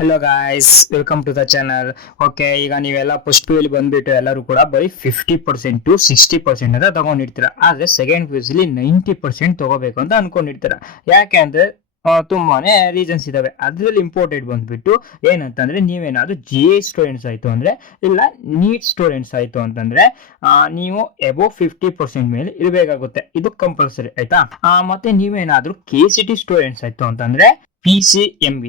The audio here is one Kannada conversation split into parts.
Hello guys, welcome to the channel. Okay, ಈಗ ನೀವೆಲ್ಲ ಫಸ್ಟ್ ಪಿ ಯಲ್ಲಿ ಬಂದ್ಬಿಟ್ಟು ಎಲ್ಲರೂ ಕೂಡ ಬರೀ 50% 60% ಅಂತ ತಗೊಂಡಿರ್ತೀರ. ಆದ್ರೆ ಸೆಕೆಂಡ್ ಪಿ ಯಲ್ಲಿ 90% ತಗೋಬೇಕು ಅಂತ ಅನ್ಕೊಂಡಿರ್ತೀರ. ಯಾಕೆ ಅಂದ್ರೆ ತುಂಬಾನೇ ರೀಸನ್ಸ್ ಇದಾವೆ. ಅದ್ರಲ್ಲಿ ಇಂಪಾರ್ಟೆಂಟ್ ಬಂದ್ಬಿಟ್ಟು ಏನಂತಂದ್ರೆ, ನೀವೇನಾದ್ರೂ GI ಸ್ಟೂಡೆಂಟ್ಸ್ ಆಯ್ತು ಅಂದ್ರೆ, ಇಲ್ಲ ನೀಟ್ ಸ್ಟೂಡೆಂಟ್ಸ್ ಆಯ್ತು ಅಂತಂದ್ರೆ ನೀವು ಎಬೋ 50% ಮೇಲೆ ಇರಬೇಕಾಗುತ್ತೆ. ಇದು ಕಂಪಲ್ಸರಿ ಆಯ್ತಾ. ಮತ್ತೆ ನೀವೇನಾದ್ರೂ KCT ಸ್ಟೂಡೆಂಟ್ಸ್ ಆಯ್ತು ಅಂತಂದ್ರೆ PCMB,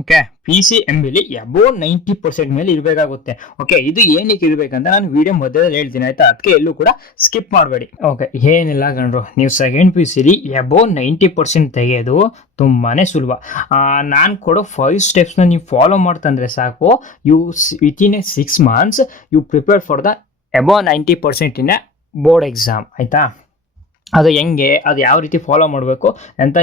ಓಕೆ, PCMB ಅಬೋ 90% ಮೇಲೆ ಇರಬೇಕಾಗುತ್ತೆ. ಓಕೆ, ಇದು ಏನಕ್ಕೆ ಇರಬೇಕಂತ ನಾನು ವಿಡಿಯೋ ಮಧ್ಯದಲ್ಲಿ ಹೇಳ್ತೀನಿ ಆಯ್ತಾ. ಅದಕ್ಕೆ ಎಲ್ಲೂ ಕೂಡ ಸ್ಕಿಪ್ ಮಾಡಬೇಡಿ. ಓಕೆ, ಏನಿಲ್ಲ ಗಣ್ರು, ನೀವು ಸೆಕೆಂಡ್ PUC ಅಬೋ 90% ತೆಗೆಯೋದು ತುಂಬಾನೇ ಸುಲಭ. ನಾನು ಕೊಡೋ 5 ಸ್ಟೆಪ್ಸ್ನ ನೀವು ಫಾಲೋ ಮಾಡ್ತಂದ್ರೆ ಸಾಕು. You within a 6 months you prepare for the above 90% in a board exam ಆಯ್ತಾ. ಅದು ಹೆಂಗೆ, ಅದು ಯಾವ ರೀತಿ ಫಾಲೋ ಮಾಡಬೇಕು ಅಂತ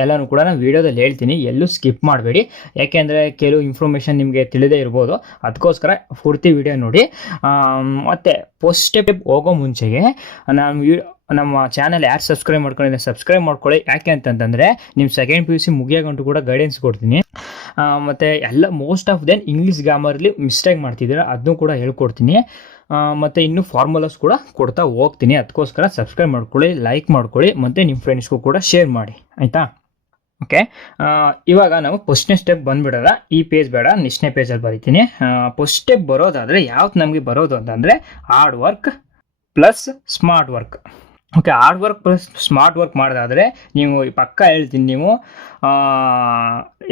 ಎಲ್ಲನೂ ಕೂಡ ನಾನು ವೀಡಿಯೋದಲ್ಲಿ ಹೇಳ್ತೀನಿ. ಎಲ್ಲೂ ಸ್ಕಿಪ್ ಮಾಡಬೇಡಿ. ಯಾಕೆಂದರೆ ಕೆಲವು ಇನ್ಫಾರ್ಮೇಷನ್ ನಿಮಗೆ ತಿಳಿದೇ ಇರ್ಬೋದು. ಅದಕ್ಕೋಸ್ಕರ ಪೂರ್ತಿ ವಿಡಿಯೋ ನೋಡಿ. ಮತ್ತು ಫಸ್ಟ್ ಸ್ಟೆಪ್ ಹೋಗೋ ಮುಂಚೆಗೆ ನಮ್ಮ ಚಾನಲ್ ಯಾರು ಸಬ್ಸ್ಕ್ರೈಬ್ ಮಾಡ್ಕೊಂಡಿಲ್ಲ ಸಬ್ಸ್ಕ್ರೈಬ್ ಮಾಡ್ಕೊಳ್ಳಿ. ಯಾಕೆ ಅಂತಂದರೆ ನಿಮ್ಮ ಸೆಕೆಂಡ್ PUC ಮುಗಿಯೋಗಂಟು ಕೂಡ ಗೈಡೆನ್ಸ್ ಕೊಡ್ತೀನಿ. ಮತ್ತು ಎಲ್ಲ ಮೋಸ್ಟ್ ಆಫ್ ದೆನ್ ಇಂಗ್ಲೀಷ್ ಗ್ರಾಮರ್ಲಿ ಮಿಸ್ಟೇಕ್ ಮಾಡ್ತಿದ್ದೀರಾ, ಅದನ್ನು ಕೂಡ ಹೇಳ್ಕೊಡ್ತೀನಿ. ಮತ್ತು ಇನ್ನೂ ಫಾರ್ಮುಲಾಸ್ ಕೂಡ ಕೊಡ್ತಾ ಹೋಗ್ತೀನಿ. ಅದಕ್ಕೋಸ್ಕರ ಸಬ್ಸ್ಕ್ರೈಬ್ ಮಾಡ್ಕೊಳ್ಳಿ, ಲೈಕ್ ಮಾಡ್ಕೊಳ್ಳಿ, ಮತ್ತು ನಿಮ್ಮ ಫ್ರೆಂಡ್ಸ್ಗೂ ಕೂಡ ಶೇರ್ ಮಾಡಿ ಆಯಿತಾ. ಓಕೆ, ಇವಾಗ ನಾವು ಫಸ್ಟ್ನೇ ಸ್ಟೆಪ್ ಬಂದುಬಿಡೋದ. ಈ ಪೇಜ್ ಬೇಡ, ನೆಕ್ಸ್ಟ್ನೇ ಪೇಜಲ್ಲಿ ಬರೀತೀನಿ. ಫಸ್ಟ್ ಸ್ಟೆಪ್ ಬರೋದಾದರೆ ಯಾವ್ದು ನಮಗೆ ಬರೋದು ಅಂತಂದರೆ hard work plus smart work. Okay, hard work plus smart work ಮಾಡೋದಾದರೆ ನೀವು ಪಕ್ಕ ಹೇಳ್ತೀನಿ, ನೀವು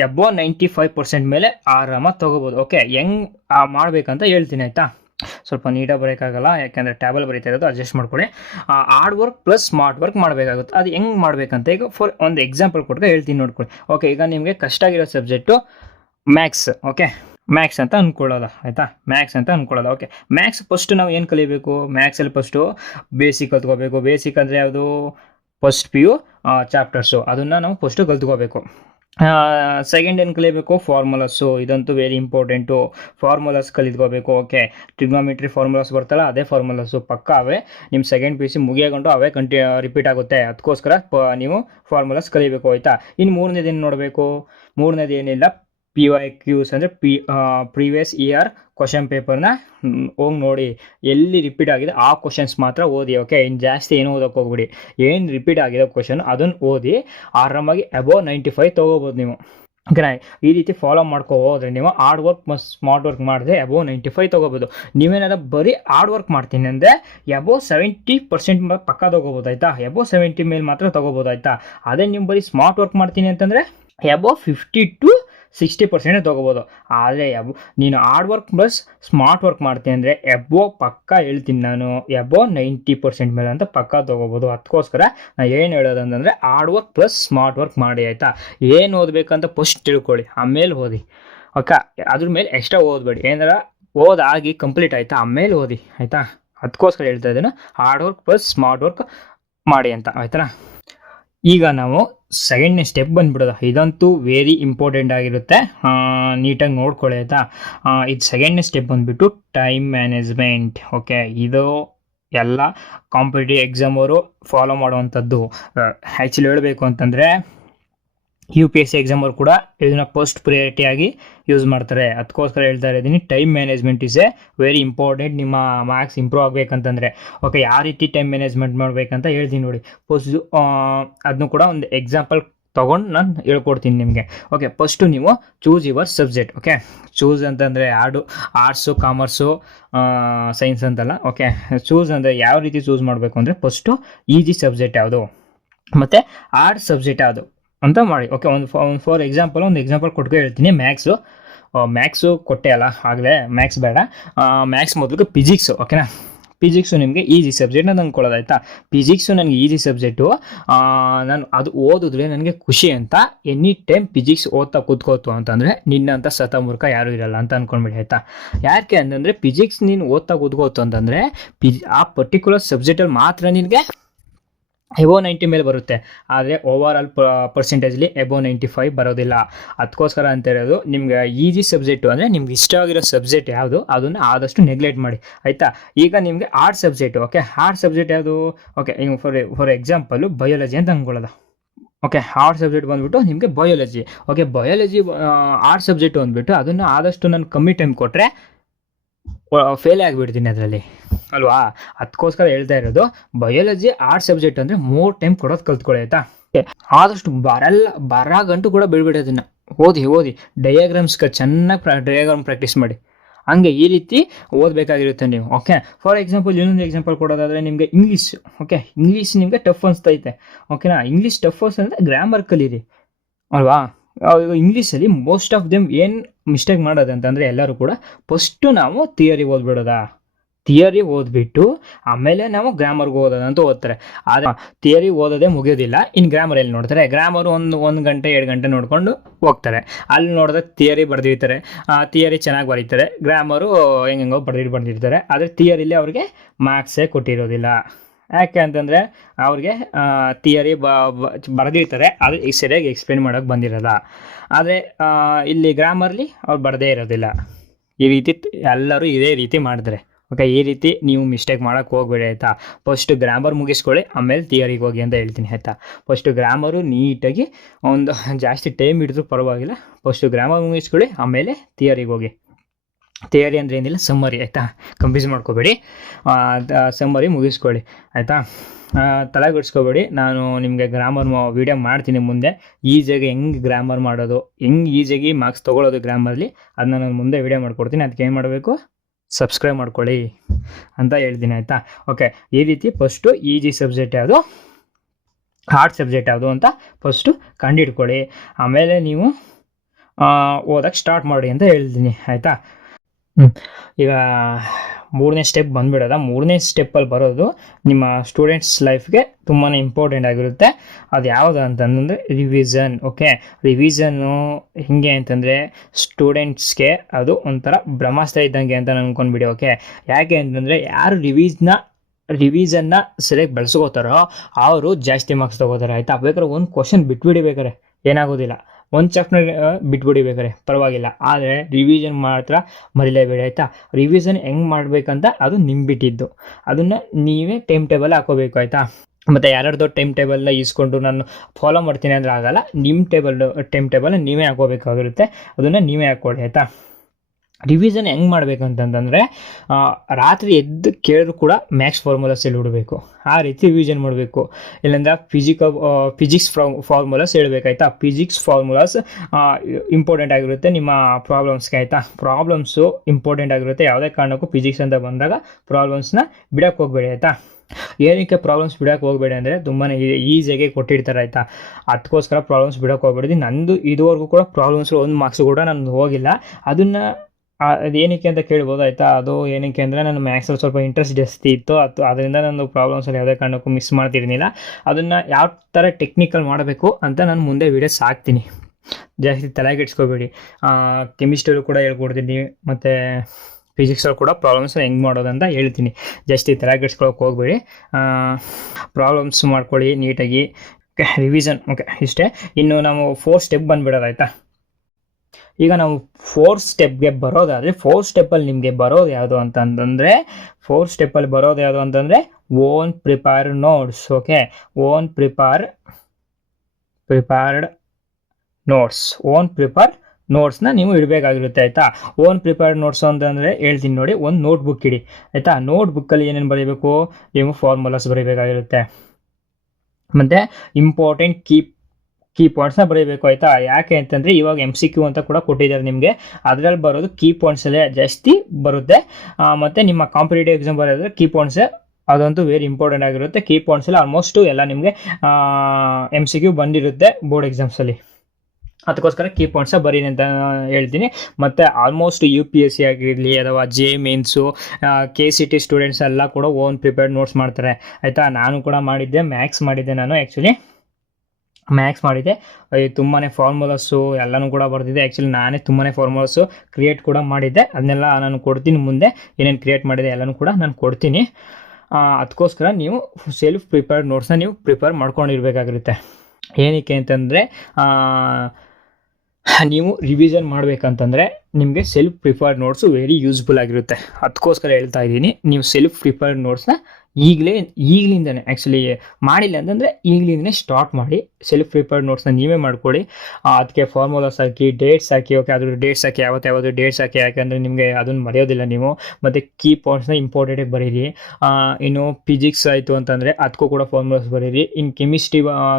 ಅಬೋ 95% ಮೇಲೆ ಆರಾಮಾಗಿ ತೊಗೋಬೋದು. ಓಕೆ, ಹೆಂಗೆ ಮಾಡಬೇಕಂತ ಹೇಳ್ತೀನಿ ಆಯಿತಾ. ಸ್ವಲ್ಪ ನೀಟಾಗಿ ಬರೋಕ್ಕಾಗಲ್ಲ, ಯಾಕೆಂದರೆ ಟ್ಯಾಬಲ್ ಬರೀತಾ ಇರೋದು, ಅಡ್ಜಸ್ಟ್ ಮಾಡ್ಕೊಳ್ಳಿ. Hard work plus smart work ಮಾಡಬೇಕಾಗುತ್ತೆ. ಅದು ಹೆಂಗೆ ಮಾಡಬೇಕಂತ ಈಗ ಫಾರ್ ಒಂದು ಎಕ್ಸಾಂಪಲ್ ಕೊಟ್ಟು ಹೇಳ್ತೀನಿ, ನೋಡ್ಕೊಳ್ಳಿ. ಓಕೆ, ಈಗ ನಿಮಗೆ ಕಷ್ಟ ಆಗಿರೋ ಸಬ್ಜೆಕ್ಟು ಮ್ಯಾಥ್ಸ್. ಓಕೆ, ಮ್ಯಾಥ್ಸ್ ಅಂತ ಅಂದ್ಕೊಳ್ಳೋದ ಆಯಿತಾ, ಮ್ಯಾಥ್ಸ್ ಅಂತ ಅಂದ್ಕೊಳ್ಳೋದು. ಓಕೆ, ಮ್ಯಾಥ್ಸ್ ಫಸ್ಟ್ ನಾವು ಏನು ಕಲಿಬೇಕು, ಮ್ಯಾಥ್ಸಲ್ಲಿ ಫಸ್ಟು ಬೇಸಿಕ್ ಕಲ್ತ್ಕೋಬೇಕು. ಬೇಸಿಕ್ ಅಂದರೆ ಯಾವುದು, ಫಸ್ಟ್ PU ಚಾಪ್ಟರ್ಸು, ಅದನ್ನು ನಾವು ಫಸ್ಟು ಕಲ್ತ್ಕೋಬೇಕು. ಸೆಕೆಂಡ್ ಏನು ಕಲಿಬೇಕು, ಫಾರ್ಮುಲಾಸು. ಇದಂತೂ ವೆರಿ ಇಂಪಾರ್ಟೆಂಟು, ಫಾರ್ಮುಲಾಸ್ ಕಲಿತ್ಕೋಬೇಕು. ಓಕೆ, ಟ್ರಿಗ್ನೋಮೆಟ್ರಿ ಫಾರ್ಮುಲಾಸ್ ಬರ್ತಲ್ಲ, ಅದೇ ಫಾರ್ಮುಲಾಸು ಪಕ್ಕ ಅವೇ ನಿಮ್ಮ ಸೆಕೆಂಡ್ PUC ಮುಗಿಯೋಗಂಟು ಅವೇ ರಿಪೀಟ್ ಆಗುತ್ತೆ. ಅದಕ್ಕೋಸ್ಕರ ನೀವು ಫಾರ್ಮುಲಾಸ್ ಕಲಿಬೇಕು ಆಯಿತಾ. ಇನ್ನು ಮೂರನೇದು ಏನು ನೋಡಬೇಕು, ಮೂರನೇದು ಏನಿಲ್ಲ, PYQs ಅಂದರೆ ಪ್ರೀವಿಯಸ್ ಇಯರ್ ಕ್ವಶನ್ ಪೇಪರ್ನ ಹೋಗಿ ನೋಡಿ, ಎಲ್ಲಿ ರಿಪೀಟ್ ಆಗಿದೆ ಆ ಕ್ವಶನ್ಸ್ ಮಾತ್ರ ಓದಿ. ಓಕೆ, ಇನ್ನು ಜಾಸ್ತಿ ಏನು ಓದೋಕೆ ಹೋಗ್ಬಿಡಿ. ಏನು ರಿಪೀಟ್ ಆಗಿದೆ ಕ್ವಶನ್ ಅದನ್ನು ಓದಿ ಆರಾಮಾಗಿ ಅಬೋ 95 ತೊಗೋಬೋದು ನೀವು. ಓಕೆನಾ, ಈ ರೀತಿ ಫಾಲೋ ಮಾಡ್ಕೊ ಹೋದ್ರೆ ನೀವು ಹಾರ್ಡ್ ವರ್ಕ್ ಮತ್ತು ಸ್ಮಾರ್ಟ್ ವರ್ಕ್ ಮಾಡಿದ್ರೆ ಅಬೋ 95 ತೊಗೋಬೋದು. ನೀವೇನಾದ್ರು ಬರೀ ಹಾರ್ಡ್ ವರ್ಕ್ ಮಾಡ್ತೀನಿ ಅಂದರೆ ಅಬೋ 70% ಪಕ್ಕ ತೊಗೋಬೋದು ಆಯಿತಾ. ಅಬೋ 70 ಮೇಲೆ ಮಾತ್ರ ತೊಗೋಬೋದು ಆಯಿತಾ. ಅದೇ ನೀವು ಬರೀ ಸ್ಮಾರ್ಟ್ ವರ್ಕ್ ಮಾಡ್ತೀನಿ ಅಂತಂದರೆ ಅಬೋ 50 to 60% ತೊಗೋಬೋದು. ಆದರೆ ನೀನು hard work plus smart work ಮಾಡ್ತೀನಿ ಅಂದರೆ ಅಬೋ ಪಕ್ಕ ಹೇಳ್ತೀನಿ ನಾನು, ಅಬೋ 90% ಮೇಲೆ ಅಂತ ಪಕ್ಕ ತೊಗೋಬೋದು. ಅದಕ್ಕೋಸ್ಕರ ನಾನು ಏನು ಹೇಳೋದಂತಂದರೆ hard work plus smart work ಮಾಡಿ ಆಯಿತಾ. ಏನು ಓದಬೇಕಂತ ಫಸ್ಟ್ ತಿಳ್ಕೊಳ್ಳಿ, ಆಮೇಲೆ ಓದಿ. ಓಕೆ, ಅದ್ರ ಮೇಲೆ ಎಕ್ಸ್ಟ್ರಾ ಓದಬೇಡಿ. ಏನಾರ ಓದಾಗಿ ಕಂಪ್ಲೀಟ್ ಆಯಿತಾ, ಆಮೇಲೆ ಓದಿ ಆಯಿತಾ. ಅದಕ್ಕೋಸ್ಕರ ಹೇಳ್ತಾ ಇದ್ದೇನೆ, hard work plus smart work ಮಾಡಿ ಅಂತ ಆಯ್ತಾ. ಈಗ ನಾವು ಸೆಕೆಂಡ್ನೇ ಸ್ಟೆಪ್ ಬಂದ್ಬಿಡೋದು. ಇದಂತೂ ವೆರಿ ಇಂಪಾರ್ಟೆಂಟ್ ಆಗಿರುತ್ತೆ, ನೀಟಾಗಿ ನೋಡ್ಕೊಳ್ಳಿ ಆಯಿತಾ. ಇದು ಸೆಕೆಂಡ್ನೇ ಸ್ಟೆಪ್ ಬಂದುಬಿಟ್ಟು ಟೈಮ್ ಮ್ಯಾನೇಜ್ಮೆಂಟ್. ಓಕೆ, ಇದು ಎಲ್ಲ ಕಾಂಪಿಟೇಟಿವ್ ಎಕ್ಸಾಮ್ ಅವರು ಫಾಲೋ ಮಾಡುವಂಥದ್ದು. ಆ್ಯಕ್ಚುಲಿ ಹೇಳಬೇಕು ಅಂತಂದರೆ UPSC ಎಕ್ಸಾಮ್ ಅವರು ಕೂಡ ಇದನ್ನ ಫಸ್ಟ್ ಪ್ರಿಯಾರಿಟಿ ಆಗಿ ಯೂಸ್ ಮಾಡ್ತಾರೆ. ಅದಕ್ಕೋಸ್ಕರ ಹೇಳ್ತಾ ಇದ್ದೀನಿ, time management is A very important. ನಿಮ್ಮ ಮಾರ್ಕ್ಸ್ ಇಂಪ್ರೂವ್ ಆಗಬೇಕಂತಂದರೆ. ಓಕೆ, ಯಾವ ರೀತಿ ಟೈಮ್ ಮ್ಯಾನೇಜ್ಮೆಂಟ್ ಮಾಡಬೇಕಂತ ಹೇಳ್ತೀನಿ ನೋಡಿ. ಫಸ್ಟ್ ಅದನ್ನು ಕೂಡ ಒಂದು ಎಕ್ಸಾಂಪಲ್ ತೊಗೊಂಡು ನಾನು ಹೇಳ್ಕೊಡ್ತೀನಿ ನಿಮಗೆ. ಓಕೆ, ಫಸ್ಟು ನೀವು choose your subject. Okay, choose ಅಂತಂದರೆ ಆರ್ಟ್ಸು ಕಾಮರ್ಸು ಸೈನ್ಸ್ ಅಂತಲ್ಲ. ಓಕೆ, ಚೂಸ್ ಅಂದರೆ ಯಾವ ರೀತಿ ಚೂಸ್ ಮಾಡಬೇಕು ಅಂದರೆ ಫಸ್ಟು ಈಜಿ ಸಬ್ಜೆಕ್ಟ್ ಯಾವುದು ಮತ್ತು ಆರ್ಟ್ಸ್ ಸಬ್ಜೆಕ್ಟ್ ಯಾವುದು ಅಂತ ಮಾಡಿ. ಓಕೆ, ಒಂದು ಫಾರ್ ಎಕ್ಸಾಂಪಲ್ ಒಂದು ಎಕ್ಸಾಂಪಲ್ ಕೊಟ್ಕೊ ಹೇಳ್ತೀನಿ. ಮ್ಯಾಥ್ಸು ಕೊಟ್ಟೆ ಅಲ್ಲ ಆಗಲೇ, ಮ್ಯಾಥ್ಸ್ ಬೇಡ, ಮ್ಯಾಥ್ಸ್ ಮೊದಲು ಫಿಸಿಕ್ಸು. ಓಕೆನಾ, ಫಿಸಿಕ್ಸು ನಿಮಗೆ ಈಸಿ ಸಬ್ಜೆಕ್ಟ್ ಅಂತ ಅಂದ್ಕೊಳ್ಳೋದಾಯ್ತಾ. ಫಿಸಿಕ್ಸು ನನಗೆ ಈಸಿ ಸಬ್ಜೆಕ್ಟು, ನಾನು ಅದು ಓದಿದ್ರೆ ನನಗೆ ಖುಷಿ ಅಂತ ಎನಿ ಟೈಮ್ ಫಿಸಿಕ್ಸ್ ಓದ್ತಾ ಕೂತ್ಕೋತು ಅಂತಂದರೆ ನಿನ್ನಂಥ ಸತಮೂರ್ಖ ಯಾರೂ ಇರಲ್ಲ ಅಂತ ಅಂದ್ಕೊಂಡ್ಬಿಡಿ ಆಯಿತಾ. ಯಾಕೆ ಅಂತಂದರೆ ಫಿಸಿಕ್ಸ್ ನೀನು ಓದ್ತಾ ಕೂತ್ಕೋತು ಅಂತಂದರೆ ಆ ಪರ್ಟಿಕ್ಯುಲರ್ ಸಬ್ಜೆಕ್ಟಲ್ಲಿ ಮಾತ್ರ ನಿನಗೆ ಎಬೋ 90 ಮೇಲೆ ಬರುತ್ತೆ. ಆದರೆ ಓವರ್ ಆಲ್ ಪರ್ಸೆಂಟೇಜ್ಲಿ ಎಬೋ 95 ಬರೋದಿಲ್ಲ. ಅದಕ್ಕೋಸ್ಕರ ಅಂತ ಹೇಳೋದು, ನಿಮ್ಗೆ ಈಜಿ ಸಬ್ಜೆಕ್ಟು ಅಂದರೆ ನಿಮ್ಗೆ ಇಷ್ಟವಾಗಿರೋ ಸಬ್ಜೆಕ್ಟ್ ಯಾವುದು ಅದನ್ನು ಆದಷ್ಟು ನೆಗ್ಲೆಕ್ಟ್ ಮಾಡಿ ಆಯಿತಾ. ಈಗ ನಿಮಗೆ art subject. Okay, art subject ಯಾವುದು, ಓಕೆ, ಈಗ ಫಾರ್ ಎಕ್ಸಾಂಪಲು ಬಯಾಲಜಿ ಅಂತ ಅಂದ್ಕೊಳ್ಳೋದು. ಓಕೆ, ಆರ್ಟ್ ಸಬ್ಜೆಕ್ಟ್ ಬಂದುಬಿಟ್ಟು ನಿಮಗೆ biology. Okay, biology art subject ಅಂದ್ಬಿಟ್ಟು ಅದನ್ನು ಆದಷ್ಟು ನಾನು ಕಮ್ಮಿ ಟೈಮ್ ಕೊಟ್ಟರೆ ಫೇಲೇ ಆಗಿಬಿಡ್ತೀನಿ ಅದರಲ್ಲಿ ಅಲ್ವಾ. ಅದಕ್ಕೋಸ್ಕರ ಹೇಳ್ತಾ ಇರೋದು, ಬಯಾಲಜಿ ಆರ್ಟ್ ಸಬ್ಜೆಕ್ಟ್ ಅಂದರೆ 3 ಟೈಮ್ ಕೊಡೋದು ಕಲ್ತ್ಕೊಳ್ಳಿ ಆಯಿತಾ. ಆದಷ್ಟು ಬರ ಗಂಟು ಕೂಡ ಬಿಡ್ಬೇಡಿ, ಅದನ್ನು ಓದಿ ಡಯಾಗ್ರಾಮ್ಸ್ಗೆ ಚೆನ್ನಾಗಿ ಡಯಾಗ್ರಾಮ್ ಪ್ರಾಕ್ಟೀಸ್ ಮಾಡಿ. ಹಂಗೆ ಈ ರೀತಿ ಓದಬೇಕಾಗಿರುತ್ತೆ ನೀವು. ಓಕೆ, ಫಾರ್ ಎಕ್ಸಾಂಪಲ್ ಇನ್ನೊಂದು ಎಕ್ಸಾಂಪಲ್ ಕೊಡೋದಾದರೆ ನಿಮಗೆ ಇಂಗ್ಲೀಷ್. ಓಕೆ, ಇಂಗ್ಲೀಷ್ ನಿಮಗೆ ಟಫ್ ಅನಿಸ್ತೈತೆ. ಓಕೆನಾ, ಇಂಗ್ಲೀಷ್ ಟಫ್ ಅಂದರೆ ಗ್ರಾಮರ್ ಕಲೀರಿ ಅಲ್ವಾ. ಇಂಗ್ಲೀಷಲ್ಲಿ ಮೋಸ್ಟ್ ಆಫ್ ದೆಮ್ ಏನು ಮಿಸ್ಟೇಕ್ ಮಾಡೋದು ಅಂತಂದರೆ ಎಲ್ಲರೂ ಕೂಡ ಫಸ್ಟು ನಾವು ಥಿಯರಿ ಓದ್ಬಿಡೋದಾ, ಥಿಯರಿ ಓದ್ಬಿಟ್ಟು ಆಮೇಲೆ ನಾವು ಗ್ರಾಮರ್ಗೆ ಓದೋದಂತ ಓದ್ತಾರೆ. ಆದರೆ ಥಿಯರಿ ಓದೋದೇ ಮುಗಿಯೋದಿಲ್ಲ. ಇನ್ನು ಗ್ರಾಮರ್ ಎಲ್ಲಿ ನೋಡ್ತಾರೆ? ಗ್ರಾಮರು ಒಂದು ಗಂಟೆ 2 ಗಂಟೆ ನೋಡ್ಕೊಂಡು ಹೋಗ್ತಾರೆ. ಅಲ್ಲಿ ನೋಡಿದ್ರೆ ಥಿಯರಿ ಬರೆದಿರ್ತಾರೆ, ಥಿಯರಿ ಚೆನ್ನಾಗಿ ಬರೀತಾರೆ, ಗ್ರಾಮರು ಹೆಂಗೋ ಬರೆದಿರ್ತಾರೆ. ಆದರೆ ಥಿಯರಿಲಿ ಅವ್ರಿಗೆ ಮಾರ್ಕ್ಸೇ ಕೊಟ್ಟಿರೋದಿಲ್ಲ. ಯಾಕೆ ಅಂತಂದರೆ ಅವ್ರಿಗೆ ಥಿಯರಿ ಬರೆದಿರ್ತಾರೆ, ಅದು ಸರಿಯಾಗಿ ಎಕ್ಸ್ಪ್ಲೇನ್ ಮಾಡೋಕ್ಕೆ ಬಂದಿರೋಲ್ಲ. ಆದರೆ ಇಲ್ಲಿ ಗ್ರಾಮರ್ಲಿ ಅವ್ರು ಬರದೇ ಇರೋದಿಲ್ಲ. ಈ ರೀತಿ ಎಲ್ಲರೂ ಇದೇ ರೀತಿ ಮಾಡಿದ್ರೆ. ಓಕೆ, ಈ ರೀತಿ ನೀವು ಮಿಸ್ಟೇಕ್ ಮಾಡೋಕ್ಕೆ ಹೋಗ್ಬೇಡಿ ಆಯಿತಾ. ಫಸ್ಟು ಗ್ರಾಮರ್ ಮುಗಿಸ್ಕೊಳ್ಳಿ, ಆಮೇಲೆ ಥಿಯರಿಗೆ ಹೋಗಿ ಅಂತ ಹೇಳ್ತೀನಿ ಆಯಿತಾ. ಫಸ್ಟು ಗ್ರಾಮರು ನೀಟಾಗಿ ಒಂದು ಜಾಸ್ತಿ ಟೈಮ್ ಹಿಡಿದ್ರೂ ಪರವಾಗಿಲ್ಲ, ಫಸ್ಟು ಗ್ರಾಮರ್ ಮುಗಿಸ್ಕೊಳ್ಳಿ, ಆಮೇಲೆ ಥಿಯರಿಗೆ ಹೋಗಿ. ಥಿಯರಿ ಅಂದರೆ ಏನಿಲ್ಲ, ಸಮ್ಮರಿ ಆಯಿತಾ, ಕನ್ಫ್ಯೂಸ್ ಮಾಡ್ಕೋಬೇಡಿ. ಸಮ್ಮರಿ ಮುಗಿಸ್ಕೊಳ್ಳಿ ಆಯಿತಾ. ತಲೆಗೆಡ್ಸ್ಕೊಬೇಡಿ, ನಾನು ನಿಮಗೆ ಗ್ರಾಮರ್ ವೀಡಿಯೋ ಮಾಡ್ತೀನಿ ಮುಂದೆ. ಈಸಿಯಾಗಿ ಹೆಂಗೆ ಗ್ರಾಮರ್ ಮಾಡೋದು, ಹೆಂಗೆ ಈಸಿಯಾಗಿ ಮಾರ್ಕ್ಸ್ ತೊಗೊಳ್ಳೋದು ಗ್ರಾಮರ್ಲಿ, ಅದನ್ನ ನಾನು ಮುಂದೆ ವೀಡಿಯೋ ಮಾಡ್ಕೊಡ್ತೀನಿ. ಅದಕ್ಕೆ ಏನು ಮಾಡಬೇಕು, ಸಬ್ಸ್ಕ್ರೈಬ್ ಮಾಡ್ಕೊಳ್ಳಿ ಅಂತ ಹೇಳ್ತೀನಿ ಆಯಿತಾ. ಓಕೆ, ಈ ರೀತಿ ಫಸ್ಟು ಈಜಿ ಸಬ್ಜೆಕ್ಟ್ ಯಾವುದು, ಹಾರ್ಡ್ ಸಬ್ಜೆಕ್ಟ್ ಯಾವುದು ಅಂತ ಫಸ್ಟು ಕಂಡುಹಿಡ್ಕೊಳ್ಳಿ. ಆಮೇಲೆ ನೀವು ಓದಕ್ಕೆ ಸ್ಟಾರ್ಟ್ ಮಾಡಿ ಅಂತ ಹೇಳ್ತೀನಿ ಆಯಿತಾ. ಈಗ 3ನೇ ಸ್ಟೆಪ್ ಬಂದುಬಿಡೋದ. 3ನೇ ಸ್ಟೆಪ್ಪಲ್ಲಿ ಬರೋದು ನಿಮ್ಮ ಸ್ಟೂಡೆಂಟ್ಸ್ ಲೈಫ್ಗೆ ತುಂಬಾ ಇಂಪಾರ್ಟೆಂಟ್ ಆಗಿರುತ್ತೆ. ಅದು ಯಾವುದು ಅಂತಂದರೆ ರಿವಿಷನ್. ಓಕೆ, ರಿವಿಷನ್ನು ಹೇಗೆ ಅಂತಂದರೆ ಸ್ಟೂಡೆಂಟ್ಸ್ಗೆ ಅದು ಒಂಥರ ಬ್ರಹ್ಮಾಸ್ತ್ರ ಇದ್ದಂಗೆ ಅಂತ ಅನ್ಕೊಂಡ್ಬಿಡಿ. ಓಕೆ, ಯಾಕೆ ಅಂತಂದರೆ ಯಾರು ರಿವಿಷನ್ನ ಸರಿಯಾಗಿ ಬೆಳೆಸ್ಕೋತಾರೋ ಅವರು ಜಾಸ್ತಿ ಮಾರ್ಕ್ಸ್ ತೊಗೋತಾರೆ ಆಯಿತಾ. ಬೇಕಾದ್ರೆ ಒಂದು ಕ್ವಶನ್ ಬಿಟ್ಬಿಡಿ, ಬೇಕಾರೆ ಏನಾಗೋದಿಲ್ಲ, ಒಂದು ಚಾಪ್ಟರ್ ಬಿಟ್ಬಿಡಿ ಬೇಕಾರೆ ಪರವಾಗಿಲ್ಲ. ಆದರೆ ರಿವಿಷನ್ ಮಾತ್ರ ಮರಿಲೇಬೇಡಿ ಆಯಿತಾ. ರಿವಿಷನ್ ಹೆಂಗೆ ಮಾಡಬೇಕಂತ ಅದು ನಿಮ್ಗೆ ಬಿಟ್ಟಿದ್ದು, ಅದನ್ನು ನೀವೇ ಟೈಮ್ ಟೇಬಲ್ ಹಾಕೋಬೇಕು ಆಯಿತಾ. ಮತ್ತು ಯಾರ್ಯಾರ್ದೋ ಟೈಮ್ ಟೇಬಲ್ನ ಈಸ್ಕೊಂಡು ನಾನು ಫಾಲೋ ಮಾಡ್ತೀನಿ ಅಂದರೆ ಆಗಲ್ಲ. ನಿಮ್ಮ ಟೈಮ್ ಟೇಬಲ್ ನೀವೇ ಹಾಕೋಬೇಕಾಗಿರುತ್ತೆ, ಅದನ್ನು ನೀವೇ ಹಾಕ್ಕೊಳ್ಳಿ ಆಯಿತಾ. ರಿವಿಷನ್ ಹೆಂಗೆ ಮಾಡಬೇಕಂತಂದರೆ ರಾತ್ರಿ ಎದ್ದು ಕೇಳಿದ್ರು ಕೂಡ ಮ್ಯಾಥ್ಸ್ ಫಾರ್ಮುಲಾಸ್ ಹೇಳ್ಬಿಡಬೇಕು, ಆ ರೀತಿ ರಿವಿಷನ್ ಮಾಡಬೇಕು. ಇಲ್ಲಾಂದ್ರೆ ಫಿಸಿಕ್ಸ್ ಫಾರ್ಮುಲಾಸ್ ಹೇಳ್ಬೇಕಾಯ್ತಾ. ಫಿಸಿಕ್ಸ್ ಫಾರ್ಮುಲಾಸ್ ಇಂಪಾರ್ಟೆಂಟ್ ಆಗಿರುತ್ತೆ ನಿಮ್ಮ ಪ್ರಾಬ್ಲಮ್ಸ್ಗೆ ಆಯಿತಾ. ಪ್ರಾಬ್ಲಮ್ಸು ಇಂಪಾರ್ಟೆಂಟ್ ಆಗಿರುತ್ತೆ. ಯಾವುದೇ ಕಾರಣಕ್ಕೂ ಫಿಸಿಕ್ಸ್ ಅಂತ ಬಂದಾಗ ಪ್ರಾಬ್ಲಮ್ಸ್ನ ಬಿಡೋಕ್ಕೆ ಹೋಗಬೇಡಿ ಆಯಿತಾ. ಏನಕ್ಕೆ ಪ್ರಾಬ್ಲಮ್ಸ್ ಬಿಡೋಕ್ಕೆ ಹೋಗಬೇಡಿ ಅಂದರೆ ತುಂಬಾ ಈಸಿಯಾಗಿ ಕೊಟ್ಟಿರ್ತಾರೆ ಆಯಿತಾ. ಅದಕ್ಕೋಸ್ಕರ ಪ್ರಾಬ್ಲಮ್ಸ್ ಬಿಡೋಕ್ಕೆ ಹೋಗ್ಬೇಡಿ. ನಂದು ಇದುವರೆಗೂ ಕೂಡ ಪ್ರಾಬ್ಲಮ್ಸ್ 1 ಮಾರ್ಕ್ಸ್ ಕೂಡ ನಾನು ಹೋಗಿಲ್ಲ. ಅದನ್ನು ಅದೇನಕ್ಕೆ ಅಂತ ಕೇಳ್ಬೋದು ಆಯಿತಾ. ಅದು ಏನಕ್ಕೆ ಅಂದರೆ ನಾನು ಮ್ಯಾಥ್ಸಲ್ಲಿ ಸ್ವಲ್ಪ ಇಂಟ್ರೆಸ್ಟ್ ಜಾಸ್ತಿ ಇತ್ತು, ಅದರಿಂದ ನಾನು ಪ್ರಾಬ್ಲಮ್ಸಲ್ಲಿ ಯಾವುದೇ ಕಾರಣಕ್ಕೂ ಮಿಸ್ ಮಾಡ್ತಿರ್ಲಿಲ್ಲ. ಅದನ್ನು ಯಾವ ಥರ ಟೆಕ್ನಿಕಲ್ ಮಾಡಬೇಕು ಅಂತ ನಾನು ಮುಂದೆ ವೀಡಿಯೋಸ್ ಹಾಕ್ತೀನಿ, ಜಾಸ್ತಿ ತಲೆಗೆಡ್ಸ್ಕೋಬೇಡಿ. ಕೆಮಿಸ್ಟ್ರಿಯಲ್ಲೂ ಕೂಡ ಹೇಳ್ಕೊಡ್ತೀನಿ, ಮತ್ತು ಫಿಸಿಕ್ಸಲ್ಲಿ ಕೂಡ ಪ್ರಾಬ್ಲಮ್ಸ್ ಹೆಂಗೆ ಮಾಡೋದಂತ ಹೇಳ್ತೀನಿ. ಜಾಸ್ತಿ ತಲೆಗೆಡ್ಸ್ಕೊಳಕ್ಕೆ ಹೋಗ್ಬೇಡಿ, ಪ್ರಾಬ್ಲಮ್ಸ್ ಮಾಡ್ಕೊಳ್ಳಿ ನೀಟಾಗಿ. Okay, revision. ಓಕೆ, ಇಷ್ಟೇ. ಇನ್ನು ನಾವು 4th ಸ್ಟೆಪ್ ಬಂದುಬಿಡೋದಾಯ್ತಾ. ಈಗ ನಾವು 4th ಸ್ಟೆಪ್ಗೆ ಬರೋದಾದರೆ 4th ಸ್ಟೆಪ್ಪಲ್ಲಿ ನಿಮಗೆ ಬರೋದು ಯಾವುದು ಅಂತಂದರೆ 4th ಸ್ಟೆಪ್ಪಲ್ಲಿ ಬರೋದು ಯಾವುದು ಅಂತಂದರೆ own prepare notes. Okay, own prepared ನೋಟ್ಸ್ನ ನೀವು ಇಡಬೇಕಾಗಿರುತ್ತೆ ಆಯಿತಾ. ಓನ್ ಪ್ರಿಪೇರ್ಡ್ ನೋಟ್ಸ್ ಅಂತಂದರೆ ಹೇಳ್ತೀನಿ ನೋಡಿ, ಒಂದು ನೋಟ್ಬುಕ್ ಇಡಿ ಆಯಿತಾ. ನೋಟ್ಬುಕ್ಕಲ್ಲಿ ಏನೇನು ಬರೀಬೇಕು, ನೀವು ಫಾರ್ಮುಲಾಸ್ ಬರೀಬೇಕಾಗಿರುತ್ತೆ, ಮತ್ತು ಇಂಪಾರ್ಟೆಂಟ್ ಕೀ ಪಾಯಿಂಟ್ಸ್ನ ಬರೀಬೇಕು ಆಯಿತಾ. ಯಾಕೆ ಅಂತಂದರೆ ಇವಾಗ MCQ ಅಂತ ಕೂಡ ಕೊಟ್ಟಿದ್ದಾರೆ ನಿಮಗೆ, ಅದರಲ್ಲಿ ಬರೋದು ಕೀ ಪಾಯಿಂಟ್ಸಲ್ಲೇ ಜಾಸ್ತಿ ಬರುತ್ತೆ. ಮತ್ತು ನಿಮ್ಮ ಕಾಂಪಿಟೇಟಿವ್ ಎಕ್ಸಾಮ್ ಬರೋದ್ರೆ ಕೀ ಪಾಯಿಂಟ್ಸೇ ಅದಂತೂ ವೆರಿ ಇಂಪಾರ್ಟೆಂಟ್ ಆಗಿರುತ್ತೆ. ಕೀ ಪಾಯಿಂಟ್ಸಲ್ಲಿ ಆಲ್ಮೋಸ್ಟು ಎಲ್ಲ ನಿಮಗೆ MCQ ಬಂದಿರುತ್ತೆ ಬೋರ್ಡ್ ಎಕ್ಸಾಮ್ಸಲ್ಲಿ. ಅದಕ್ಕೋಸ್ಕರ ಕೀ ಪಾಯಿಂಟ್ಸ ಬರೀನಿ ಅಂತ ಹೇಳ್ತೀನಿ. ಮತ್ತು ಆಲ್ಮೋಸ್ಟ್ UPSC ಆಗಿರಲಿ ಅಥವಾ JE ಮೇನ್ಸು, KCT ಸ್ಟೂಡೆಂಟ್ಸ್ ಎಲ್ಲ ಕೂಡ ಓನ್ ಪ್ರಿಪೇರ್ಡ್ ನೋಟ್ಸ್ ಮಾಡ್ತಾರೆ ಆಯಿತಾ. ನಾನು ಕೂಡ ಮಾಡಿದ್ದೆ, ಮ್ಯಾಥ್ಸ್ ಮಾಡಿದ್ದೆ. ನಾನು ಆ್ಯಕ್ಚುಲಿ ಮ್ಯಾಥ್ಸ್ ಮಾಡಿದ್ದೆ. ತುಂಬಾ ಫಾರ್ಮುಲಾಸು ಎಲ್ಲನೂ ಕೂಡ ಬರ್ತಿದ್ದೆ. ಆ್ಯಕ್ಚುಲಿ ನಾನೇ ತುಂಬಾ ಫಾರ್ಮುಲಾಸು ಕ್ರಿಯೇಟ್ ಕೂಡ ಮಾಡಿದ್ದೆ. ಅದನ್ನೆಲ್ಲ ನಾನು ಕೊಡ್ತೀನಿ ಮುಂದೆ, ಏನೇನು ಕ್ರಿಯೇಟ್ ಮಾಡಿದೆ ಎಲ್ಲನೂ ಕೂಡ ನಾನು ಕೊಡ್ತೀನಿ. ಅದಕ್ಕೋಸ್ಕರ ನೀವು ಸೆಲ್ಫ್ ಪ್ರಿಪೇರ್ಡ್ ನೋಟ್ಸ್ನ ನೀವು ಪ್ರಿಪೇರ್ ಮಾಡ್ಕೊಂಡಿರ್ಬೇಕಾಗಿರುತ್ತೆ. ಏನಕ್ಕೆ ಅಂತಂದರೆ ನೀವು ರಿವಿಷನ್ ಮಾಡಬೇಕಂತಂದರೆ ನಿಮಗೆ self prepared notes very useful ಆಗಿರುತ್ತೆ. ಅದಕ್ಕೋಸ್ಕರ ಹೇಳ್ತಾ ಇದ್ದೀನಿ, ನೀವು ಸೆಲ್ಫ್ ಪ್ರಿಪೇರ್ಡ್ ನೋಟ್ಸ್ನ ಈಗಲಿಂದನೇ ಆ್ಯಕ್ಚುಲಿ ಮಾಡಿಲ್ಲ ಅಂತಂದರೆ ಈಗಲಿಂದನೇ ಸ್ಟಾರ್ಟ್ ಮಾಡಿ. ಸೆಲ್ಫ್ ಪ್ರಿಪೇರ್ಡ್ ನೋಟ್ಸ್ನ ನೀವೇ ಮಾಡ್ಕೊಳ್ಳಿ. ಅದಕ್ಕೆ ಫಾರ್ಮುಲಾಸ್ ಹಾಕಿ, ಡೇಟ್ಸ್ ಹಾಕಿ, ಓಕೆ ಅದ್ರ ಡೇಟ್ಸ್ ಹಾಕಿ, ಯಾವತ್ತು ಡೇಟ್ಸ್ ಹಾಕಿ, ಯಾಕಂದರೆ ನಿಮಗೆ ಅದನ್ನು ಮರೆಯೋದಿಲ್ಲ ನೀವು. ಮತ್ತು ಕೀ ಪಾಯಿಂಟ್ಸ್ನ ಇಂಪಾರ್ಟೆಂಟಾಗಿ ಬರೀರಿ. ಇನ್ನು ಫಿಸಿಕ್ಸ್ ಆಯಿತು ಅಂತಂದರೆ ಅದಕ್ಕೂ ಕೂಡ ಫಾರ್ಮುಲಾಸ್ ಬರೀರಿ. ಇನ್ನು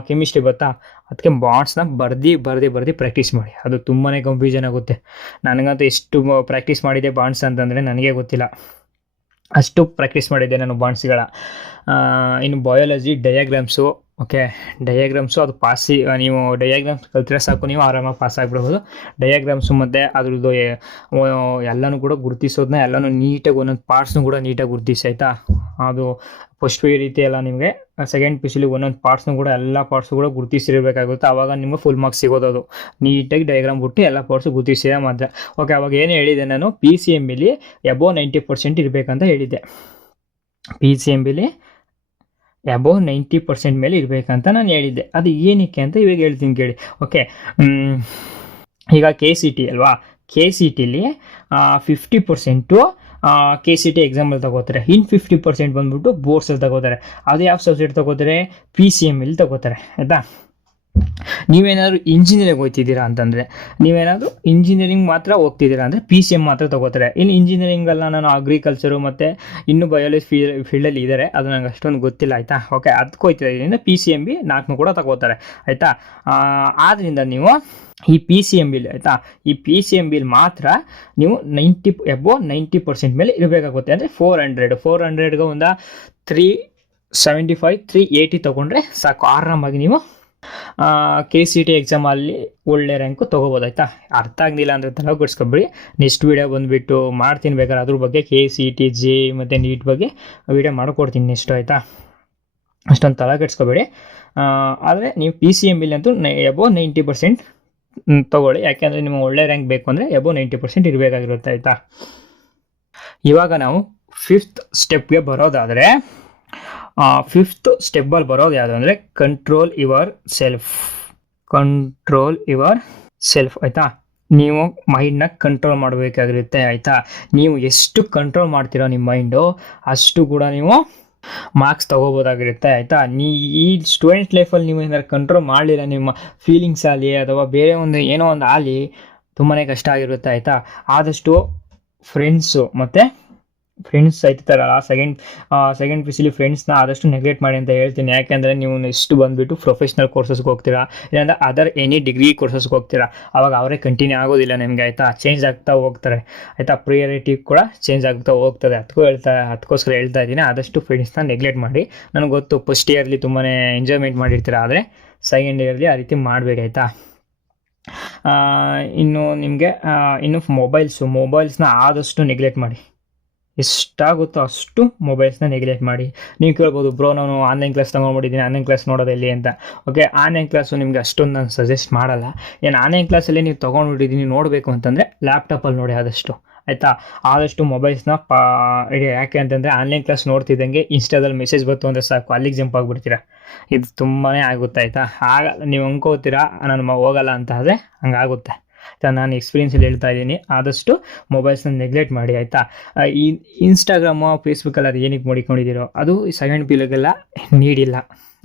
ಕೆಮಿಸ್ಟ್ರಿ ಗೊತ್ತಾ, ಅದಕ್ಕೆ ಬಾಂಡ್ಸ್ನ ಬರ್ದು ಪ್ರಾಕ್ಟೀಸ್ ಮಾಡಿ. ಅದು ತುಂಬಾ ಕನ್ಫ್ಯೂಷನ್ ಆಗುತ್ತೆ. ನನಗಂತೂ ಎಷ್ಟು ಪ್ರಾಕ್ಟೀಸ್ ಮಾಡಿದೆ ಬಾಂಡ್ಸ್ ಅಂತಂದರೆ ನನಗೆ ಗೊತ್ತಿಲ್ಲ, ಅಷ್ಟು ಪ್ರಾಕ್ಟೀಸ್ ಮಾಡಿದ್ದೆ ನಾನು ಬಾಂಡ್ಸ್ಗಳ. ಇನ್ನು ಬಯಾಲಜಿ ಡಯಾಗ್ರಾಮ್ಸು, ಓಕೆ ಡಯಾಗ್ರಾಮ್ಸು ಅದು ನೀವು ಡಯಾಗ್ರಾಮ್ಸ್ ಕಲ್ತಿದ್ರೆ ಸಾಕು, ನೀವು ಆರಾಮಾಗಿ ಪಾಸ್ ಆಗಿಬಿಡ್ಬೋದು. ಡಯಾಗ್ರಾಮ್ಸು ಮತ್ತು ಅದ್ರದ್ದು ಎಲ್ಲನೂ ಕೂಡ ಗುರುತಿಸೋದನ್ನ ಎಲ್ಲನೂ ನೀಟಾಗಿ ಒಂದೊಂದು ಪಾರ್ಟ್ಸ್ನೂ ಕೂಡ ನೀಟಾಗಿ ಗುರುತಿಸಿ ಆಯಿತಾ. ಅದು ಫಸ್ಟ್ ಪಿ ರೀತಿ ಎಲ್ಲ ನಿಮಗೆ ಸೆಕೆಂಡ್ ಪಿ ಸಿಲಿ ಒಂದೊಂದು ಪಾರ್ಟ್ಸ್ನೂ ಕೂಡ ಎಲ್ಲ ಪಾರ್ಟ್ಸು ಕೂಡ ಗುರುತಿಸಿರಬೇಕಾಗುತ್ತೆ. ಆವಾಗ ನಿಮಗೆ ಫುಲ್ ಮಾರ್ಕ್ಸ್ ಸಿಗೋದು. ಅದು ನೀಟಾಗಿ ಡಯಾಗ್ರಾಮ್ ಬಿಟ್ಟು ಎಲ್ಲ ಪಾರ್ಟ್ಸು ಗುರುತಿಸಿದ ಮಾತ್ರ. ಓಕೆ ಅವಾಗ ಏನು ಹೇಳಿದೆ ನಾನು, PCMBಲಿ ಅಬೋವ್ 90% ಇರಬೇಕಂತ ಹೇಳಿದ್ದೆ. PCMBಲಿ ಅಬೋವ್ 90% ಮೇಲೆ ಇರಬೇಕಂತ ನಾನು ಹೇಳಿದ್ದೆ. ಅದು ಏನಕ್ಕೆ ಅಂತ ಇವಾಗ ಹೇಳ್ತೀನಿ ಕೇಳಿ. ಓಕೆ ಈಗ KCT ಅಲ್ವಾ, KCTಲಿ 50% KCT ಎಕ್ಸಾಮಲ್ಲಿ ತಗೋತಾರೆ, ಇನ್ನು 50% ಬಂದ್ಬಿಟ್ಟು ಬೋರ್ಡ್ಸಲ್ಲಿ ತಗೋತಾರೆ. ಅದು ಯಾವ ಸಬ್ಜೆಕ್ಟ್ ತಗೋತಾರೆ, PCMBಲಿ ತಗೋತಾರೆ ಆಯಿತಾ. ನೀವೇನಾದರೂ ಇಂಜಿನಿಯರಿಂಗ್ ಹೋಗ್ತಿದ್ದೀರಾ ಅಂತಂದರೆ, ನೀವೇನಾದರೂ ಇಂಜಿನಿಯರಿಂಗ್ ಮಾತ್ರ ಹೋಗ್ತಿದ್ದೀರಾ ಅಂದರೆ PCM ಮಾತ್ರ ತಗೋತಾರೆ. ಇಲ್ಲಿ ಇಂಜಿನಿಯರಿಂಗಲ್ಲ, ನಾನು ಅಗ್ರಿಕಲ್ಚರು ಮತ್ತು ಇನ್ನೂ ಬಯಾಲಜಿ ಫೀಲ್ಡಲ್ಲಿ ಇದ್ದಾರೆ, ಅದು ನನಗೆ ಅಷ್ಟೊಂದು ಗೊತ್ತಿಲ್ಲ ಆಯಿತಾ. ಓಕೆ ಅದಕ್ಕೆ ಹೋಗ್ತಿದ್ದರಿಂದ PCMB 4 ಕೂಡ ತಗೋತಾರೆ ಆಯಿತಾ. ಆದ್ದರಿಂದ ನೀವು ಈ PCMBಲಿ ಆಯಿತಾ, ಈ PCMBಲಿ ಮಾತ್ರ ನೀವು ಅಬೋವ್ 90% ಮೇಲೆ ಇರಬೇಕಾಗುತ್ತೆ. ಅಂದರೆ 400ಗೆ ಒಂದು 375 380 ತೊಗೊಂಡ್ರೆ ಸಾಕು, ಆರಾಮಾಗಿ ನೀವು KCT ಎಕ್ಸಾಮಲ್ಲಿ ಒಳ್ಳೆ ರ್ಯಾಂಕು ತೊಗೋಬೋದು ಆಯಿತಾ. ಅರ್ಥ ಆಗಲಿಲ್ಲ ಅಂದರೆ ತಲೆಗೆಡ್ಸ್ಕೊಬೇಡಿ, ನೆಕ್ಸ್ಟ್ ವೀಡಿಯೋ ಬಂದುಬಿಟ್ಟು ಮಾಡ್ತೀನಿ ಬೇಕಾದ್ರೆ ಅದ್ರ ಬಗ್ಗೆ, KCT JEE ಮತ್ತು ನೀಟ್ ಬಗ್ಗೆ ವೀಡಿಯೋ ಮಾಡ್ಕೊಡ್ತೀನಿ ನೆಕ್ಸ್ಟ್ ಆಯಿತಾ. ಅಷ್ಟೊಂದು ತಲೆಗೆಡ್ಸ್ಕೊಬೇಡಿ. ಆದರೆ ನೀವು PCMBಲಿ ಅಂತೂ ಅಬೋವ್ 90% ತೊಗೊಳ್ಳಿ, ಯಾಕೆಂದರೆ ನಿಮಗೆ ಒಳ್ಳೆ ರ್ಯಾಂಕ್ ಬೇಕು ಅಂದರೆ ಅಬೋವ್ 90% ಇರಬೇಕಾಗಿರುತ್ತೆ ಆಯಿತಾ. ಇವಾಗ ನಾವು 5th ಸ್ಟೆಪ್ಗೆ ಬರೋದಾದರೆ, 5th ಸ್ಟೆಪ್ಪಲ್ಲಿ ಬರೋದು ಯಾವುದು ಅಂದರೆ ಕಂಟ್ರೋಲ್ ಯುವರ್ ಸೆಲ್ಫ್ ಆಯಿತಾ. ನೀವು ಮೈಂಡ್ನ ಕಂಟ್ರೋಲ್ ಮಾಡಬೇಕಾಗಿರುತ್ತೆ ಆಯಿತಾ. ನೀವು ಎಷ್ಟು ಕಂಟ್ರೋಲ್ ಮಾಡ್ತೀರೋ ನಿಮ್ಮ ಮೈಂಡು, ಅಷ್ಟು ಕೂಡ ನೀವು ಮಾರ್ಕ್ಸ್ ತೊಗೋಬೋದಾಗಿರುತ್ತೆ ಆಯಿತಾ. ಈ ಸ್ಟೂಡೆಂಟ್ ಲೈಫಲ್ಲಿ ನೀವು ಏನಾದ್ರು ಕಂಟ್ರೋಲ್ ಮಾಡಲಿಲ್ಲ, ನಿಮ್ಮ ಫೀಲಿಂಗ್ಸ್ ಆಗಲಿ ಅಥವಾ ಬೇರೆ ಒಂದು ಏನೋ ಒಂದು ಆಗಲಿ, ತುಂಬಾ ಕಷ್ಟ ಆಗಿರುತ್ತೆ ಆಯಿತಾ. ಆದಷ್ಟು ಫ್ರೆಂಡ್ಸ್ ಆಯ್ತಾರಲ್ಲ, ಸೆಕೆಂಡ್ PCಲಿ ಫ್ರೆಂಡ್ಸ್ನ ಆದಷ್ಟು ನೆಗ್ಲೆಕ್ಟ್ ಮಾಡಿ ಅಂತ ಹೇಳ್ತೀನಿ. ಯಾಕೆಂದರೆ ನೀವು ನೆಕ್ಸ್ಟ್ ಬಂದುಬಿಟ್ಟು ಪ್ರೊಫೆಷ್ನಲ್ ಕೋರ್ಸಸ್ಗೆ ಹೋಗ್ತೀರಾ, ಇಲ್ಲಾಂದರೆ ಅದರ್ ಎನಿ ಡಿಗ್ರಿ ಕೋರ್ಸಸ್ಗೆ ಹೋಗ್ತೀರಾ. ಆವಾಗ ಅವರೇ ಕಂಟಿನ್ಯೂ ಆಗೋದಿಲ್ಲ ನಿಮಗೆ ಆಯಿತಾ, ಚೇಂಜ್ ಆಗ್ತಾ ಹೋಗ್ತಾರೆ ಆಯಿತಾ. ಪ್ರಿಯಾರಿಟಿ ಕೂಡ ಚೇಂಜ್ ಆಗ್ತಾ ಹೋಗ್ತದೆ. ಅದಕ್ಕೋಸ್ಕರ ಹೇಳ್ತಾ ಇದ್ದೀನಿ, ಆದಷ್ಟು ಫ್ರೆಂಡ್ಸ್ನ ನೆಗ್ಲೆಕ್ಟ್ ಮಾಡಿ. ನನಗೆ ಗೊತ್ತು ಫಸ್ಟ್ ಇಯರ್ಲಿ ತುಂಬಾ ಎಂಜಾಯ್ಮೆಂಟ್ ಮಾಡಿರ್ತೀರ, ಆದರೆ ಸೆಕೆಂಡ್ ಇಯರ್ಲಿ ಆ ರೀತಿ ಮಾಡಬೇಡಿ ಆಯಿತಾ. ಇನ್ನು ನಿಮಗೆ ಇನ್ನು ಮೊಬೈಲ್ಸ್ನ ಆದಷ್ಟು ನೆಗ್ಲೆಕ್ಟ್ ಮಾಡಿ, ಎಷ್ಟಾಗುತ್ತೋ ಅಷ್ಟು ಮೊಬೈಲ್ಸ್ನ ನೆಗ್ಲೆಕ್ಟ್ ಮಾಡಿ. ನೀವು ಕೇಳ್ಬೋದು, ಬ್ರೋ ನಾನು ಆನ್ಲೈನ್ ಕ್ಲಾಸ್ ತೊಗೊಂಡ್ಬಿಟ್ಟಿದ್ದೀನಿ, ಆನ್ಲೈನ್ ಕ್ಲಾಸ್ ನೋಡೋದೆಲ್ಲಿ ಅಂತ. ಓಕೆ ಆನ್ಲೈನ್ ಕ್ಲಾಸು ನಿಮಗೆ ಅಷ್ಟೊಂದು ನಾನು ಸಜೆಸ್ಟ್ ಮಾಡಲ್ಲ. ಏನು ಆನ್ಲೈನ್ ಕ್ಲಾಸಲ್ಲಿ ನೀವು ತೊಗೊಂಡ್ಬಿಟ್ಟಿದ್ದೀನಿ ನೋಡಬೇಕು ಅಂತಂದರೆ ಲ್ಯಾಪ್ಟಾಪಲ್ಲಿ ನೋಡಿ ಆದಷ್ಟು ಆಯಿತಾ. ಆದಷ್ಟು ಮೊಬೈಲ್ಸ್ನ ಇಡಿ. ಯಾಕೆ ಅಂತಂದರೆ ಆನ್ಲೈನ್ ಕ್ಲಾಸ್ ನೋಡ್ತಿದ್ದಂಗೆ ಇನ್ಸ್ಟಾದಲ್ಲಿ ಮೆಸೇಜ್ ಬಂತು ಅಂದರೆ ಸಾಕು, ಅಲ್ಲಿಗೆ ಜಂಪ್ ಆಗಿಬಿಡ್ತೀರಾ. ಇದು ತುಂಬಾ ಆಗುತ್ತೆ ಆಯಿತಾ. ಆಗ ನೀವು ಅಂದ್ಕೋತೀರಾ ನಾನು ಹೋಗಲ್ಲ ಅಂತ, ಆದರೆ ಹಂಗಾಗುತ್ತೆ ಆಯಿತಾ. ನಾನು ಎಕ್ಸ್ಪೀರಿಯನ್ಸಲ್ಲಿ ಹೇಳ್ತಾ ಇದ್ದೀನಿ, ಆದಷ್ಟು ಮೊಬೈಲ್ಸ್ನ ನೆಗ್ಲೆಕ್ಟ್ ಮಾಡಿ ಆಯಿತಾ. ಈ ಇನ್ಸ್ಟಾಗ್ರಾಮು ಫೇಸ್ಬುಕ್ಕಲ್ಲಿ ಅದು ಏನಕ್ಕೆ ಮಾಡಿಕೊಂಡಿದ್ದೀರೋ ಅದು ಸೆಕೆಂಡ್ PUಗೆಲ್ಲ ನೀಡಿಲ್ಲ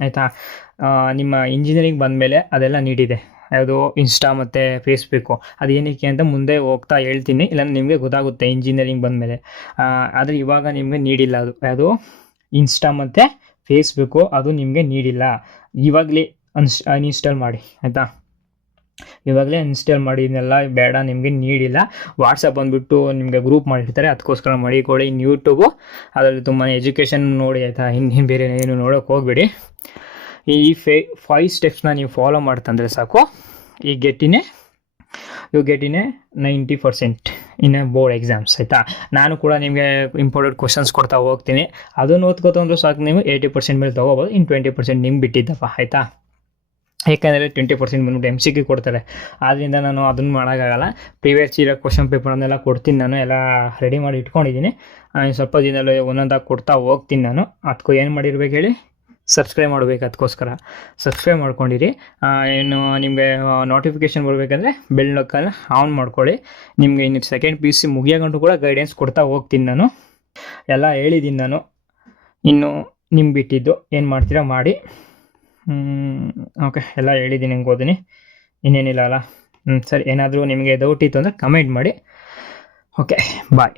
ಆಯಿತಾ. ನಿಮ್ಮ ಇಂಜಿನಿಯರಿಂಗ್ ಬಂದಮೇಲೆ ಅದೆಲ್ಲ ನೀಡಿದೆ, ಯಾವುದು ಇನ್ಸ್ಟಾ ಮತ್ತು ಫೇಸ್ಬುಕ್ಕು. ಅದು ಏನಕ್ಕೆ ಅಂತ ಮುಂದೆ ಹೋಗ್ತಾ ಹೇಳ್ತೀನಿ, ಇಲ್ಲಾಂದ್ರೆ ನಿಮಗೆ ಗೊತ್ತಾಗುತ್ತೆ ಇಂಜಿನಿಯರಿಂಗ್ ಬಂದಮೇಲೆ. ಆದರೆ ಇವಾಗ ನಿಮಗೆ ನೀಡಿಲ್ಲ ಅದು ಯಾವುದು ಇನ್ಸ್ಟಾ ಮತ್ತು ಫೇಸ್ಬುಕ್ಕು, ಅದು ನಿಮಗೆ ನೀಡಿಲ್ಲ. ಇವಾಗಲೇ ಅನ್ಇನ್ಸ್ಟಾಲ್ ಮಾಡಿ ಆಯಿತಾ. ಇವಾಗಲೇ ಇನ್ಸ್ಟಾಲ್ ಮಾಡಿ, ಇದನ್ನೆಲ್ಲ ಬೇಡ, ನಿಮಗೆ ನೀಡಿಲ್ಲ. ವಾಟ್ಸಪ್ ಬಂದುಬಿಟ್ಟು ನಿಮಗೆ ಗ್ರೂಪ್ ಮಾಡಿರ್ತಾರೆ, ಅದಕ್ಕೋಸ್ಕರ ಮಾಡಿಕೊಳ್ಳಿ. ಇನ್ನು ಯೂಟ್ಯೂಬು ಅದರಲ್ಲಿ ತುಂಬಾ ಎಜುಕೇಷನ್ ನೋಡಿ ಆಯಿತಾ. ಇನ್ನು ಬೇರೆ ಏನು ನೋಡೋಕೆ ಹೋಗಬೇಡಿ. ಈ 5 ಸ್ಟೆಪ್ಸ್ನ ನೀವು ಫಾಲೋ ಮಾಡ್ತಂದರೆ ಸಾಕು, you get in a 90% in a board exams ಆಯಿತಾ. ನಾನು ಕೂಡ ನಿಮಗೆ ಇಂಪಾರ್ಟೆಂಟ್ ಕ್ವಶನ್ಸ್ ಕೊಡ್ತಾ ಹೋಗ್ತೀನಿ, ಅದನ್ನು ಓದ್ಕೊತಂದ್ರೂ ಸಾಕು, ನೀವು 80% ಮೇಲೆ ತೊಗೋಬೋದು. ಇನ್ನು 20% ನಿಮ್ಗೆ ಬಿಟ್ಟಿದ್ದಪ್ಪ ಆಯಿತಾ. ಏಕೆಂದರೆ 20% ಬಂದ್ಬಿಟ್ಟು MCQ ಕೊಡ್ತಾರೆ, ಆದ್ದರಿಂದ ನಾನು ಅದನ್ನು ಮಾಡೋಕ್ಕಾಗಲ್ಲ. ಪ್ರಿವಿಯಸ್ ಇರೋ ಕ್ವಶನ್ ಪೇಪರನ್ನೆಲ್ಲ ಕೊಡ್ತೀನಿ, ನಾನು ಎಲ್ಲ ರೆಡಿ ಮಾಡಿ ಇಟ್ಕೊಂಡಿದ್ದೀನಿ. ಸ್ವಲ್ಪ ದಿನದಲ್ಲಿ ಒಂದೊಂದಾಗಿ ಕೊಡ್ತಾ ಹೋಗ್ತೀನಿ ನಾನು. ಅದಕ್ಕೂ ಏನು ಮಾಡಿರ್ಬೇಕು ಹೇಳಿ, ಸಬ್ಸ್ಕ್ರೈಬ್ ಮಾಡಬೇಕು. ಅದಕ್ಕೋಸ್ಕರ ಸಬ್ಸ್ಕ್ರೈಬ್ ಮಾಡ್ಕೊಂಡಿರಿ. ಇನ್ನು ನಿಮಗೆ ನೋಟಿಫಿಕೇಷನ್ ಬರಬೇಕಂದ್ರೆ ಬೆಲ್ ಐಕಾನ್ ಆನ್ ಮಾಡ್ಕೊಳ್ಳಿ. ನಿಮಗೆ ಇನ್ನು ಸೆಕೆಂಡ್ PUC ಮುಗಿಯೋಗಂಟು ಕೂಡ ಗೈಡೆನ್ಸ್ ಕೊಡ್ತಾ ಹೋಗ್ತೀನಿ ನಾನು, ಎಲ್ಲ ಹೇಳಿದ್ದೀನಿ ನಾನು. ಇನ್ನು ನಿಮ್ಮ ಬಿಟ್ಟಿದ್ದು ಏನು ಮಾಡ್ತೀರಾ ಮಾಡಿ. ಓಕೆ, ಎಲ್ಲ ಹೇಳಿದ್ದೀನಿ, ಹೆಂಗೆ ಓದಿನಿ, ಇನ್ನೇನಿಲ್ಲ ಅಲ್ಲ. ಸರಿ, ಏನಾದರೂ ನಿಮಗೆ ಡೌಟ್ ಇತ್ತು ಅಂದರೆ ಕಮೆಂಟ್ ಮಾಡಿ. ಓಕೆ, ಬಾಯ್.